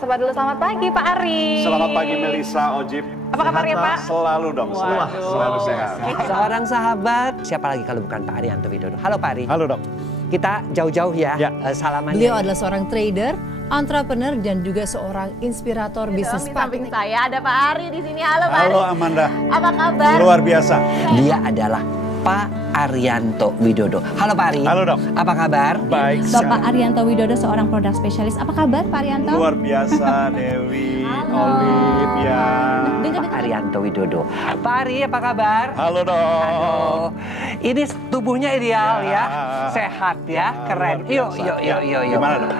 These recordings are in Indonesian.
Sapa dulu, selamat pagi Pak Ari. Selamat pagi Melisa, Ojib. Apa kabarnya Pak? Selalu dong, selalu sehat. Seorang sahabat, siapa lagi kalau bukan Pak Arianto Widodo. Halo Pak Ari. Halo dok. Kita jauh-jauh ya, salamannya. Beliau adalah seorang trader, entrepreneur dan juga seorang inspirator bisnis. Di samping saya ada Pak Ari di sini. Halo Pak Ari. Halo Amanda. Apa kabar? Luar biasa. Dia adalah Pak Arianto Widodo. Halo Pak Ari. Halo dok. Apa kabar? Baik. Bapak Arianto Widodo seorang produk spesialis. Apa kabar Pak Arianto? Luar biasa Dewi, Olive ya. Pak Arianto Widodo. Pak Ari apa kabar? Halo dok. Halo. Ini tubuhnya ideal ya, sehat ya, keren. Luar Yuk, biasa. yuk. Gimana dok?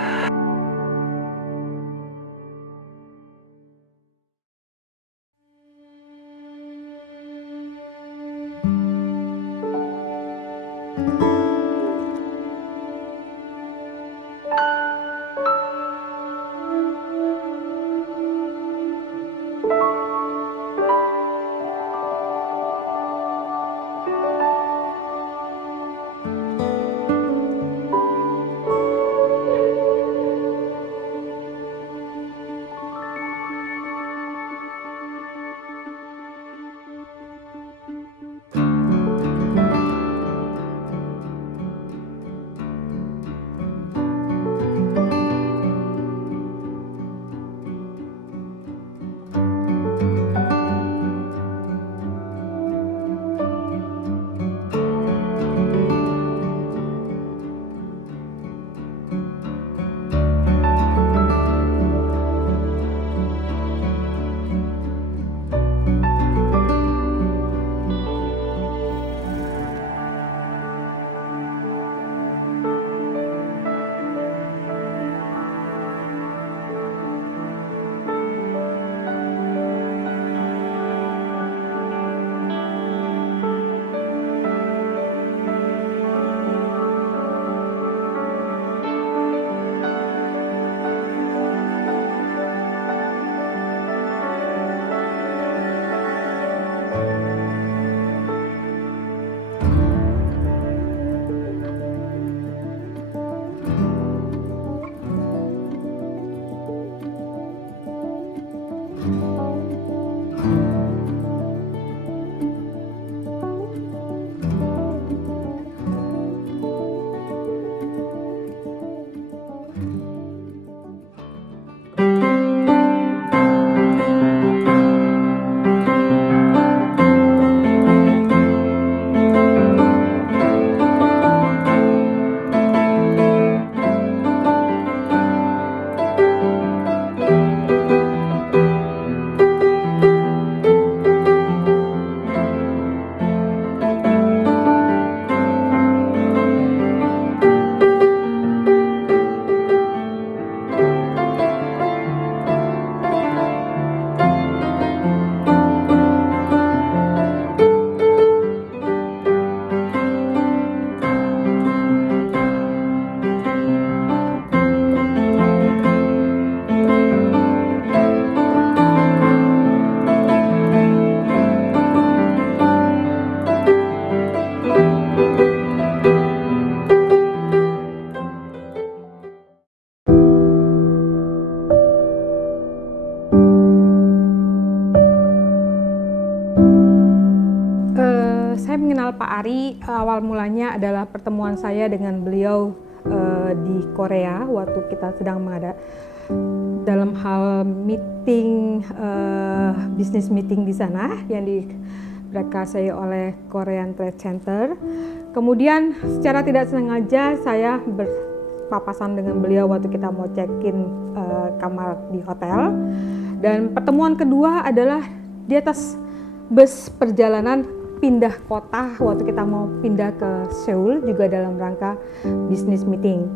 Saya mengenal Pak Ari awal mulanya adalah pertemuan saya dengan beliau di Korea waktu kita sedang dalam hal meeting, business meeting di sana yang diberkasai oleh Korean Trade Center. Kemudian secara tidak sengaja saya berpapasan dengan beliau waktu kita mau check-in kamar di hotel. Dan pertemuan kedua adalah di atas bus perjalanan pindah kota waktu kita mau pindah ke Seoul juga dalam rangka business meeting.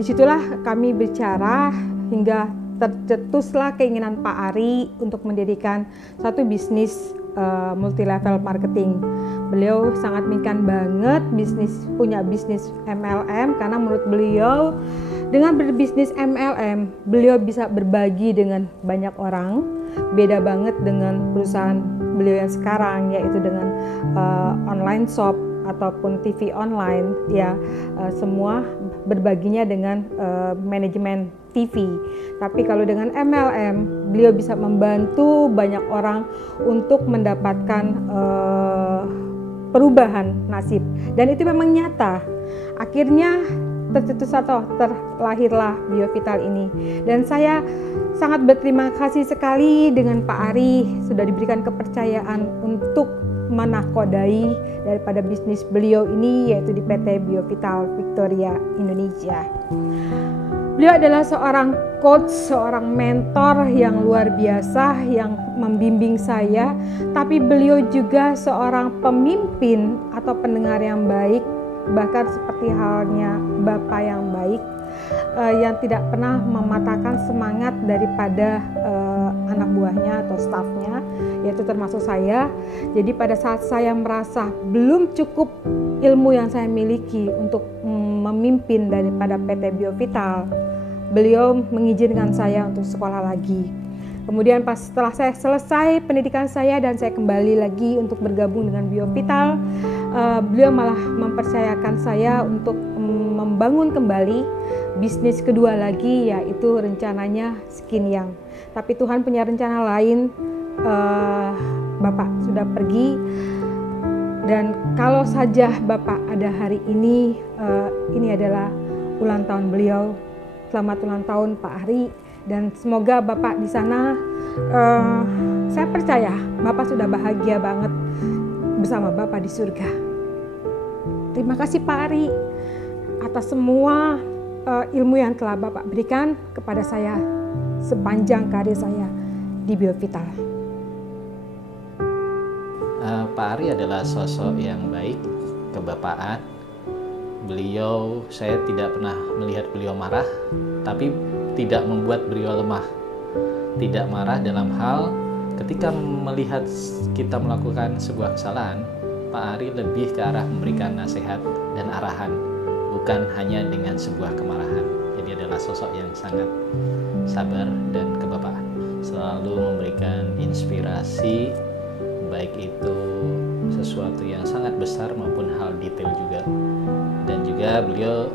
Disitulah kami bicara hingga tercetuslah keinginan Pak Ari untuk mendirikan satu bisnis multi level marketing. Beliau sangat menginginkan banget punya bisnis MLM karena menurut beliau dengan berbisnis MLM beliau bisa berbagi dengan banyak orang. Beda banget dengan perusahaan beliau yang sekarang, yaitu dengan online shop ataupun TV online, ya semua berbaginya dengan manajemen TV. Tapi kalau dengan MLM, beliau bisa membantu banyak orang untuk mendapatkan perubahan nasib. Dan itu memang nyata. Akhirnya tercetus atau terlahirlah Biovital ini. Dan saya sangat berterima kasih sekali dengan Pak Ari sudah diberikan kepercayaan untuk menakodai daripada bisnis beliau ini, yaitu di PT Biovital Victoria Indonesia. Beliau adalah seorang coach, seorang mentor yang luar biasa yang membimbing saya, tapi beliau juga seorang pemimpin atau pendengar yang baik, bahkan seperti halnya Bapak yang baik, yang tidak pernah mematahkan semangat daripada anak buahnya atau stafnya, yaitu termasuk saya. Jadi pada saat saya merasa belum cukup ilmu yang saya miliki untuk memimpin daripada PT Biovital, beliau mengizinkan saya untuk sekolah lagi. Kemudian setelah saya selesai pendidikan saya dan saya kembali lagi untuk bergabung dengan Biovital, beliau malah mempercayakan saya untuk membangun kembali bisnis kedua lagi, yaitu rencananya Skin Young. Tapi Tuhan punya rencana lain, Bapak sudah pergi. Dan kalau saja Bapak ada hari ini adalah ulang tahun beliau. Selamat ulang tahun Pak Ari, dan semoga Bapak di sana, saya percaya Bapak sudah bahagia banget bersama Bapak di surga. Terima kasih Pak Ari atas semua ilmu yang telah Bapak berikan kepada saya sepanjang karir saya di Biovital. Pak Ari adalah sosok yang baik, kebapaan. Beliau, saya tidak pernah melihat beliau marah, tapi tidak membuat beliau lemah. Tidak marah dalam hal ketika melihat kita melakukan sebuah kesalahan, Pak Ari lebih ke arah memberikan nasihat dan arahan, bukan hanya dengan sebuah kemarahan. Jadi adalah sosok yang sangat sabar dan kebapaan. Selalu memberikan inspirasi, baik itu sesuatu yang sangat besar maupun hal detail juga. Dan juga beliau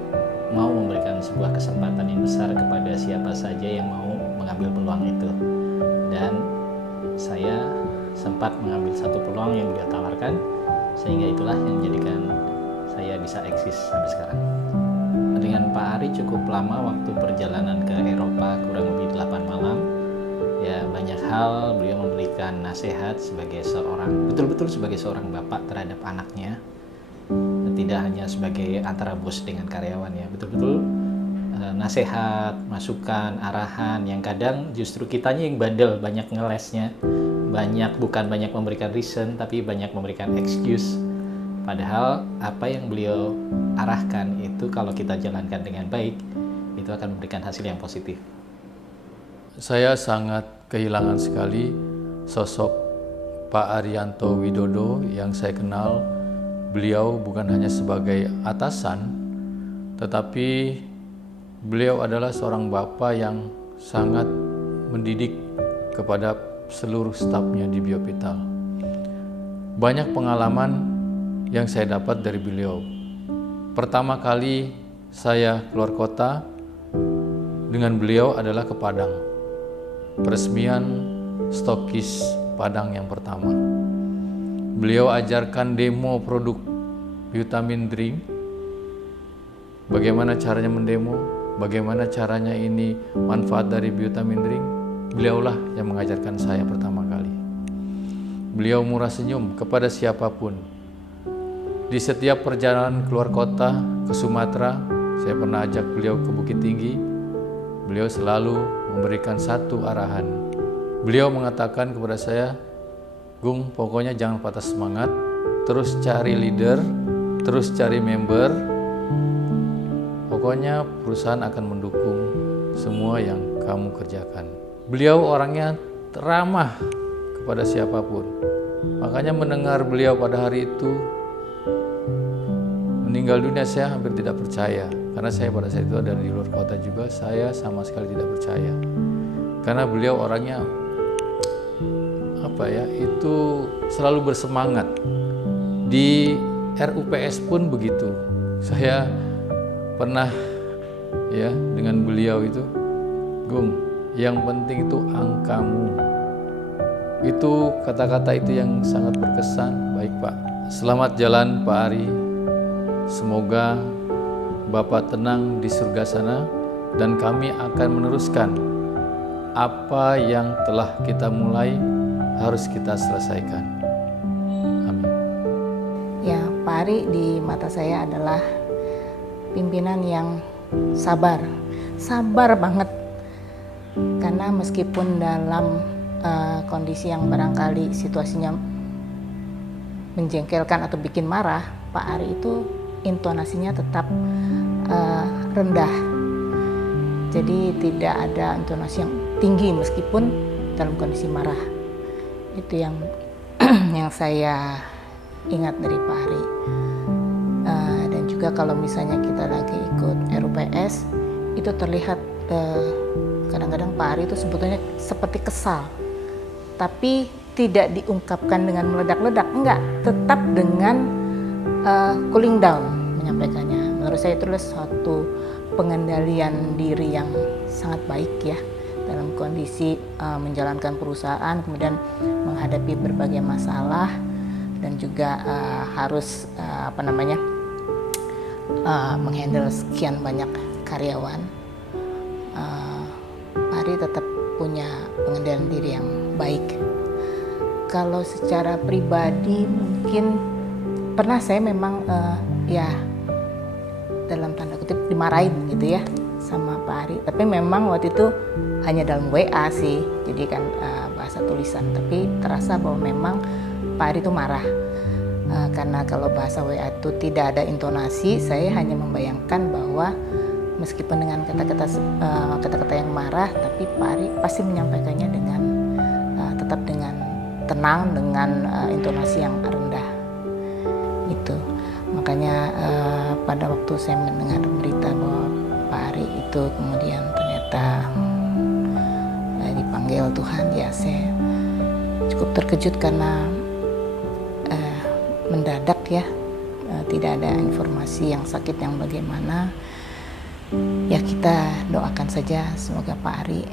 mau memberikan sebuah kesempatan yang besar kepada siapa saja yang mau mengambil peluang itu. Dan saya sempat mengambil satu peluang yang beliau tawarkan, sehingga itulah yang menjadikan saya bisa eksis sampai sekarang. Dengan Pak Ari cukup lama waktu perjalanan ke Eropa, kurang lebih 8 malam. Ya, banyak hal beliau memberikan nasihat sebagai seorang, betul-betul sebagai seorang bapak terhadap anaknya. Tidak hanya sebagai antara bos dengan karyawan, ya, betul-betul nasihat, masukan, arahan yang kadang justru kitanya yang bandel, banyak ngelesnya, bukan banyak memberikan reason, tapi banyak memberikan excuse. Padahal apa yang beliau arahkan itu kalau kita jalankan dengan baik, itu akan memberikan hasil yang positif. Saya sangat kehilangan sekali sosok Pak Arianto Widodo yang saya kenal. Beliau bukan hanya sebagai atasan, tetapi beliau adalah seorang bapak yang sangat mendidik kepada seluruh stafnya di Biovital. Banyak pengalaman yang saya dapat dari beliau. Pertama kali saya keluar kota dengan beliau adalah ke Padang. Peresmian stokis Padang yang pertama. Beliau ajarkan demo produk vitamin drink, bagaimana caranya mendemo, bagaimana caranya ini manfaat dari vitamin drink. Beliaulah yang mengajarkan saya pertama kali. Beliau murah senyum kepada siapapun. Di setiap perjalanan keluar kota ke Sumatera, saya pernah ajak beliau ke Bukit Tinggi. Beliau selalu memberikan satu arahan. Beliau mengatakan kepada saya, Gung, pokoknya jangan patah semangat, terus cari leader, terus cari member. Pokoknya perusahaan akan mendukung semua yang kamu kerjakan. Beliau orangnya ramah kepada siapapun. Makanya mendengar beliau pada hari itu meninggal dunia, saya hampir tidak percaya. Karena saya pada saat itu ada di luar kota juga, saya sama sekali tidak percaya. Karena beliau orangnya itu selalu bersemangat. Di RUPS pun begitu. Saya pernah dengan beliau itu Gung, yang penting itu angkamu. Itu kata-kata itu yang sangat berkesan. Baik Pak, selamat jalan Pak Ari. Semoga Bapak tenang di surga sana dan kami akan meneruskan apa yang telah kita mulai harus kita selesaikan. Amin. Ya, Pak Ari di mata saya adalah pimpinan yang sabar banget. Karena meskipun dalam kondisi yang barangkali situasinya menjengkelkan atau bikin marah, Pak Ari itu intonasinya tetap rendah. Jadi tidak ada intonasi yang tinggi meskipun dalam kondisi marah. Itu yang yang saya ingat dari Pak Ari. Dan juga kalau misalnya kita lagi ikut RUPS, itu terlihat kadang-kadang Pak Ari itu sebetulnya seperti kesal, tapi tidak diungkapkan dengan meledak-ledak, enggak, tetap dengan cooling down menyampaikannya. Menurut saya itu adalah suatu pengendalian diri yang sangat baik ya dalam kondisi menjalankan perusahaan, kemudian menghadapi berbagai masalah dan juga harus menghandle sekian banyak karyawan. Pak Ari tetap punya pengendalian diri yang baik. Kalau secara pribadi mungkin pernah saya memang dalam tanda kutip dimarahin gitu ya sama Pak Ari, tapi memang waktu itu hanya dalam WA sih, jadi kan bahasa tulisan, tapi terasa bahwa memang Pak Ari itu marah. Karena kalau bahasa WA itu tidak ada intonasi, saya hanya membayangkan bahwa meskipun dengan kata-kata yang marah, tapi Pak Ari pasti menyampaikannya dengan tetap dengan tenang, dengan intonasi yang rendah. Itu makanya pada waktu saya mendengar berita bahwa Pak Ari itu kemudian ternyata dipanggil Tuhan, ya saya cukup terkejut karena mendadak ya, tidak ada informasi yang sakit yang bagaimana. Ya kita doakan saja semoga Pak Ari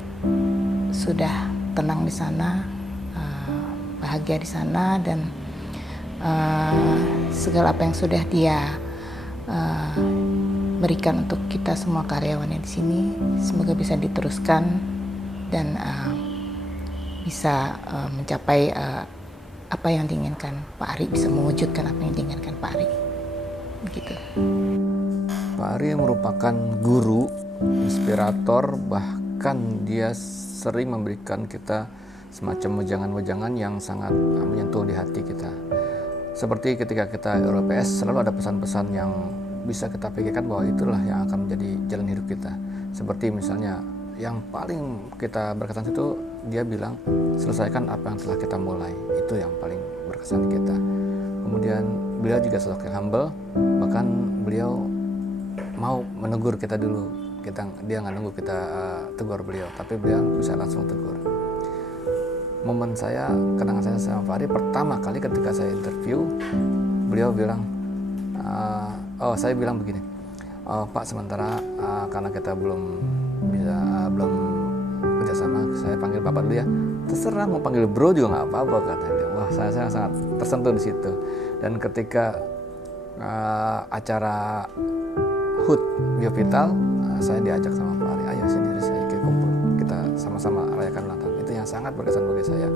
sudah tenang di sana, bahagia di sana, dan segala apa yang sudah dia berikan untuk kita semua karyawannya di sini semoga bisa diteruskan dan bisa mencapai apa yang diinginkan Pak Ari, bisa mewujudkan apa yang diinginkan Pak Ari. Begitu. Pak Ari merupakan guru, inspirator, bahkan dia sering memberikan kita semacam wejangan-wejangan yang sangat menyentuh di hati kita. Seperti ketika kita RUPS selalu ada pesan-pesan yang bisa kita pikirkan bahwa itulah yang akan menjadi jalan hidup kita. Seperti misalnya yang paling kita berkesan itu dia bilang selesaikan apa yang telah kita mulai, itu yang paling berkesan di kita. Kemudian beliau juga sosok yang humble, bahkan beliau mau menegur kita dulu. Dia nggak nunggu kita tegur beliau, tapi beliau bisa langsung tegur. Momen saya, kenangan saya sama Pak Ari pertama kali ketika saya interview, beliau bilang, saya bilang begini, Pak sementara karena kita belum kerjasama, saya panggil Bapak dulu ya. Terserah mau panggil bro juga nggak apa-apa, katanya. Wah, saya sangat tersentuh di situ. Dan ketika acara HUT Biovital, saya diajak sama Pak Ari, ayo sini saya ikut kumpul, kita sama-sama rayakan ulang tahun. Itu yang sangat berkesan bagi saya.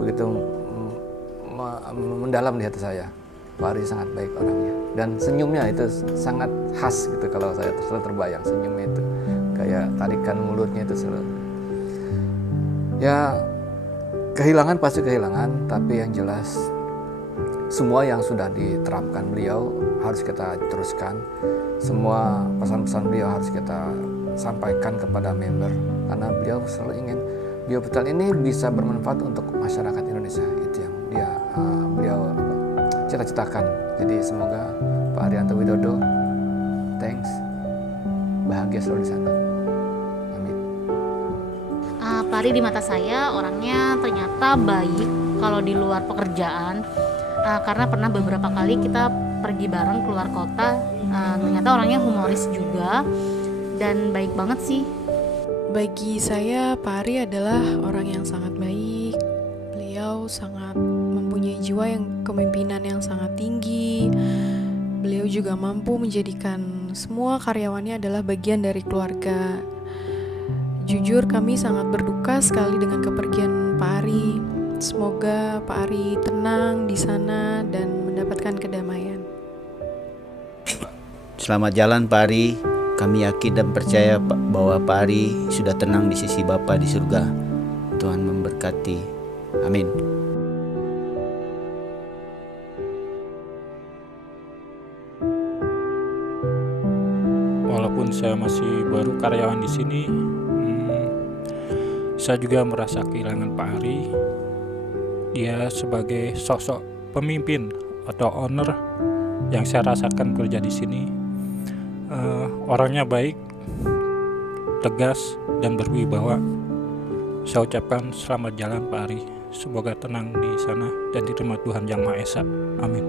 Begitu mendalam di hati saya. Pak Ari sangat baik orangnya, dan senyumnya itu sangat khas gitu. Kalau saya selalu terbayang senyumnya itu kayak tarikan mulutnya itu selalu. Ya kehilangan pasti kehilangan, tapi yang jelas semua yang sudah diterapkan beliau harus kita teruskan. Semua pesan-pesan beliau harus kita sampaikan kepada member, karena beliau selalu ingin Biovital ini bisa bermanfaat untuk masyarakat Indonesia. Itu yang beliau cita-citakan. Jadi semoga Pak Arianto Widodo, thanks, bahagia selalu di sana. Amin. Pak Ari di mata saya orangnya ternyata baik kalau di luar pekerjaan, karena pernah beberapa kali kita pergi bareng keluar kota. Ternyata orangnya humoris juga dan baik banget sih. Bagi saya, Pak Ari adalah orang yang sangat baik. Beliau sangat mempunyai jiwa kepemimpinan yang sangat tinggi. Beliau juga mampu menjadikan semua karyawannya adalah bagian dari keluarga. Jujur, kami sangat berduka sekali dengan kepergian Pak Ari. Semoga Pak Ari tenang di sana dan mendapatkan kedamaian. Selamat jalan Pak Ari. Kami yakin dan percaya bahwa Pak Ari sudah tenang di sisi Bapa di surga. Tuhan memberkati. Amin. Walaupun saya masih baru karyawan di sini, saya juga merasa kehilangan Pak Ari. Dia sebagai sosok pemimpin atau owner yang saya rasakan kerja di sini. Orangnya baik, tegas, dan berwibawa. Saya ucapkan selamat jalan Pak Ari. Semoga tenang di sana dan diterima Tuhan Yang Maha Esa. Amin.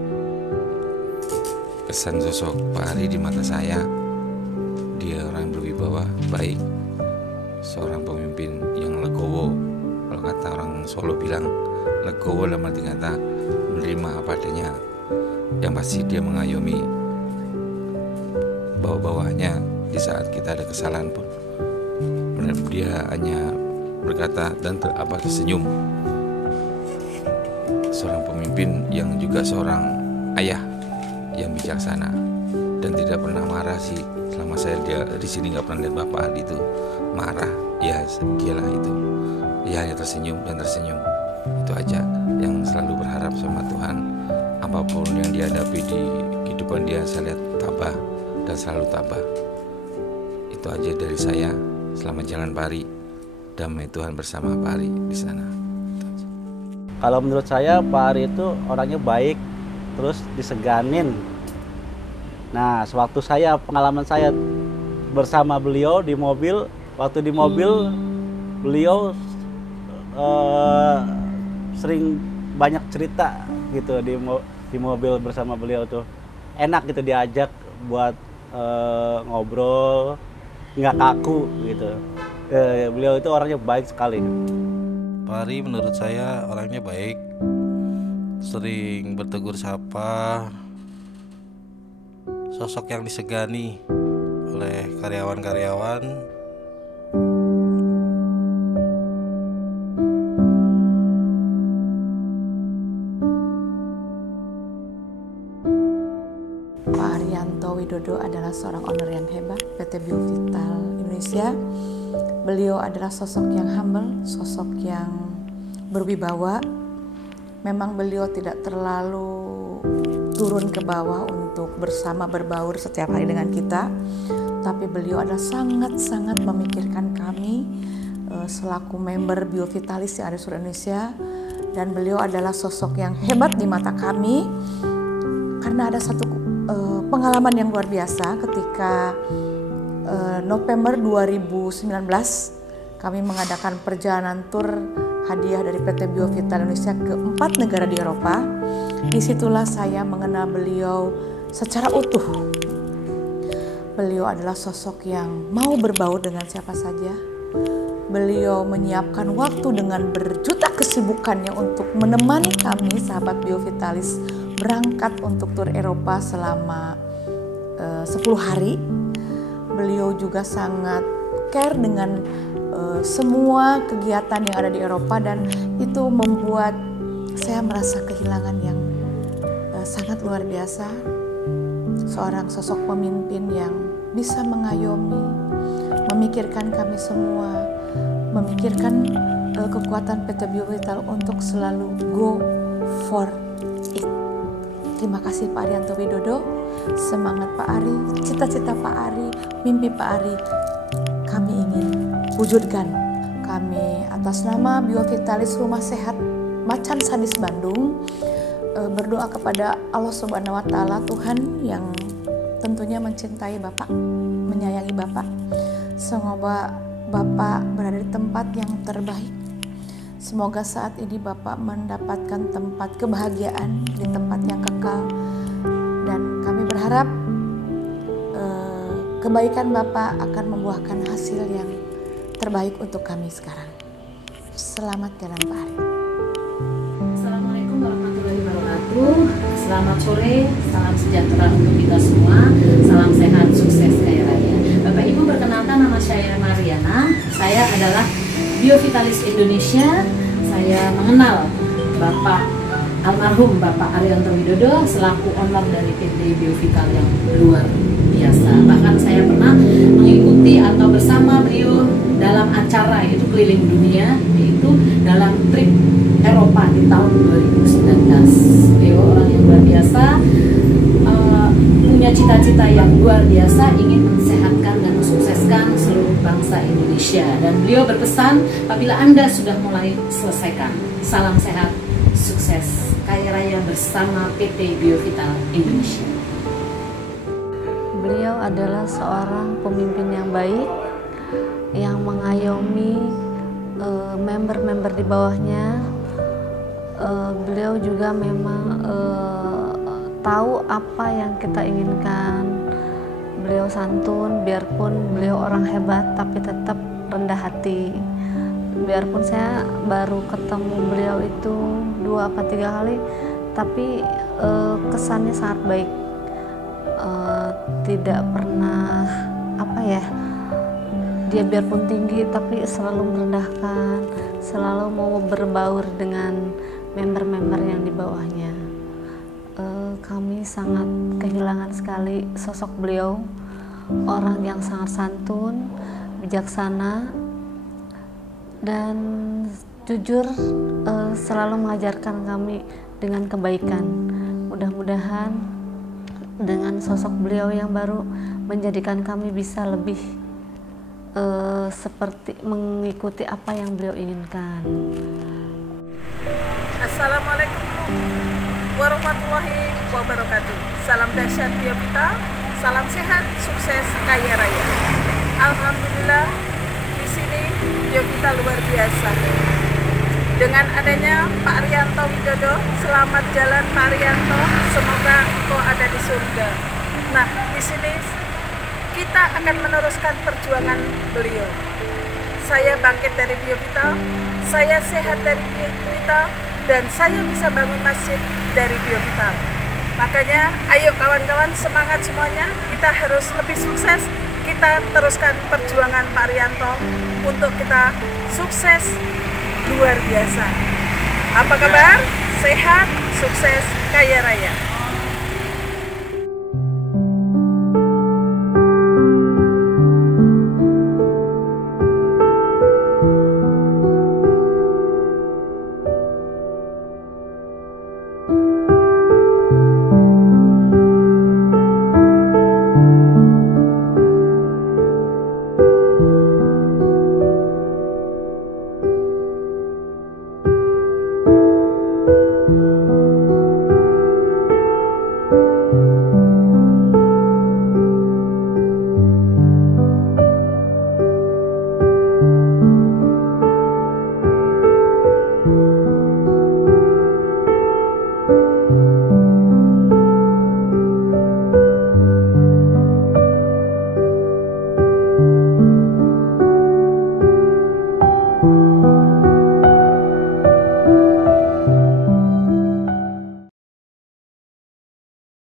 Kesan sosok Pak Ari di mata saya, dia orang yang berwibawa, baik, seorang pemimpin yang legowo. Kalau kata orang Solo bilang, legowo dalam arti kata menerima apa adanya. Yang pasti dia mengayomi bawah-bawahnya di saat kita ada kesalahan pun. Dia hanya berkata dan tersenyum. Seorang pemimpin yang juga seorang ayah yang bijaksana dan tidak pernah marah sih. Selama saya di sini nggak pernah lihat Bapak Ari itu marah. Ya dialah itu. Dia hanya tersenyum dan tersenyum. Itu aja yang selalu berharap sama Tuhan. Apapun yang dihadapi di kehidupan dia, saya lihat tabah dan selalu tabah. Itu aja dari saya. Selamat jalan Pak Ari. Damai Tuhan bersama Pak Ari di sana. Kalau menurut saya Pak Ari itu orangnya baik, terus diseganin. Nah, sewaktu pengalaman saya bersama beliau di mobil, waktu di mobil beliau sering banyak cerita gitu di mobil bersama beliau tuh. Enak gitu diajak buat ngobrol, nggak kaku gitu. Beliau itu orangnya baik sekali. Pak Ari menurut saya orangnya baik, sering bertegur sapa, sosok yang disegani oleh karyawan-karyawan. Pak Arianto Widodo adalah seorang owner yang hebat PT Bio Vital Indonesia. Beliau adalah sosok yang humble, sosok yang berwibawa. Memang beliau tidak terlalu turun ke bawah untuk bersama berbaur setiap hari dengan kita, tapi beliau adalah sangat-sangat memikirkan kami selaku member Bio Vitalis yang ada di seluruh Indonesia, dan beliau adalah sosok yang hebat di mata kami karena ada satu pengalaman yang luar biasa ketika November 2019 kami mengadakan perjalanan tur hadiah dari PT Bio Vital Indonesia ke 4 negara di Eropa. Disitulah saya mengenal beliau secara utuh. Beliau adalah sosok yang mau berbaur dengan siapa saja. Beliau menyiapkan waktu dengan berjuta kesibukannya untuk menemani kami sahabat Bio Vitalis berangkat untuk tur Eropa selama 10 hari. Beliau juga sangat care dengan semua kegiatan yang ada di Eropa, dan itu membuat saya merasa kehilangan yang sangat luar biasa. Seorang sosok pemimpin yang bisa mengayomi, memikirkan kami semua, memikirkan kekuatan PT Bio Vital untuk selalu go for it. Terima kasih Pak Arianto Widodo. Semangat Pak Ari, cita-cita Pak Ari, mimpi Pak Ari kami ingin wujudkan. Kami atas nama Bio Vitalis Rumah Sehat Macan Sadis Bandung berdoa kepada Allah Subhanahu wa Ta'ala, Tuhan yang tentunya mencintai Bapak, menyayangi Bapak. Semoga Bapak berada di tempat yang terbaik. Semoga saat ini Bapak mendapatkan tempat kebahagiaan di tempat yang kekal. Dan kami berharap kebaikan Bapak akan membuahkan hasil yang terbaik untuk kami sekarang. Selamat jalan Pak Ari. Assalamualaikum warahmatullahi wabarakatuh. Selamat sore, salam sejahtera untuk kita semua. Salam sehat, sukses, kaya raya. Bapak Ibu, perkenalkan nama saya Mariana. Saya adalah Biovitalis Indonesia. Saya mengenal Bapak almarhum Bapak Arianto Widodo selaku owner dari PT Biovital yang luar biasa. Bahkan saya pernah mengikuti atau bersama beliau dalam acara yaitu keliling dunia, yaitu dalam trip Eropa di tahun 2019. Beliau orang yang luar biasa, punya cita-cita yang luar biasa, ingin mensehatkan dan mensukseskan seluruh bangsa Indonesia. Dan beliau berpesan, apabila Anda sudah mulai, selesaikan. Salam sehat, sukses, kaya raya bersama PT Biovital Indonesia. Beliau adalah seorang pemimpin yang baik, yang mengayomi member-member di bawahnya. Beliau juga memang tahu apa yang kita inginkan. Beliau santun, biarpun beliau orang hebat, tapi tetap rendah hati. Biarpun saya baru ketemu beliau itu 2 atau 3 kali, tapi kesannya sangat baik. Tidak pernah dia biarpun tinggi tapi selalu merendahkan, selalu mau berbaur dengan member-member yang di bawahnya. Kami sangat kehilangan sekali sosok beliau, orang yang sangat santun, bijaksana, dan jujur selalu mengajarkan kami dengan kebaikan. Mudah-mudahan dengan sosok beliau yang baru menjadikan kami bisa lebih seperti mengikuti apa yang beliau inginkan. Assalamualaikum warahmatullahi wabarakatuh. Salam dahsyat Biovital, salam sehat, sukses, kaya raya. Alhamdulillah di sini Biovital luar biasa. Dengan adanya Pak Arianto Widodo, selamat jalan Pak Arianto, semoga engkau ada di surga. Nah, di sini kita akan meneruskan perjuangan beliau. Saya bangkit dari Biovital, saya sehat dari Biovital, dan saya bisa bangun masjid dari Biovital. Makanya ayo kawan-kawan, semangat semuanya, kita harus lebih sukses. Kita teruskan perjuangan Pak Arianto untuk kita sukses luar biasa. Apa kabar? Sehat, sukses, kaya raya.